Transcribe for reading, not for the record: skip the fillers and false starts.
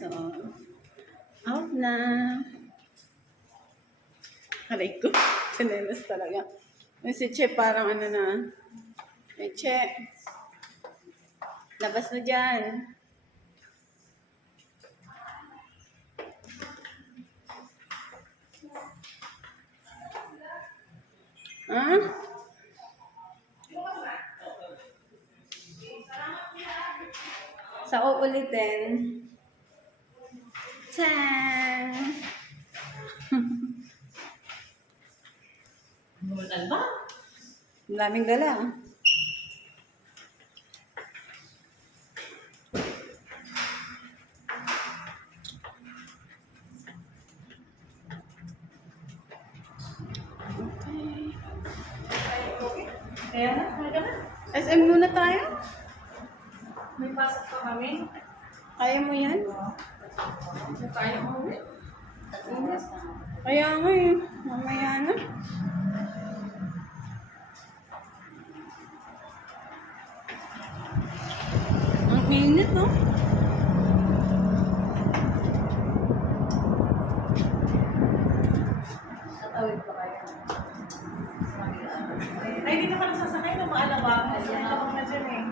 So, out na. Aray ko. Sinelas talaga. May si Che parang ano na. May Che. Labas na dyan. Ha? Sa uulitin. Tang! Mulan ba? Ang daming dala. Kaya na, kaya na. SM muna tayo. May pasok pa kami. Kaya mo yan? Kaya mo ulit. Kaya nga eh. Mamaya na. Ang init, no? Tatawid pa kayo. Ay, hindi na pala sasakay ng maalawa. Kasi alawang na dyan eh.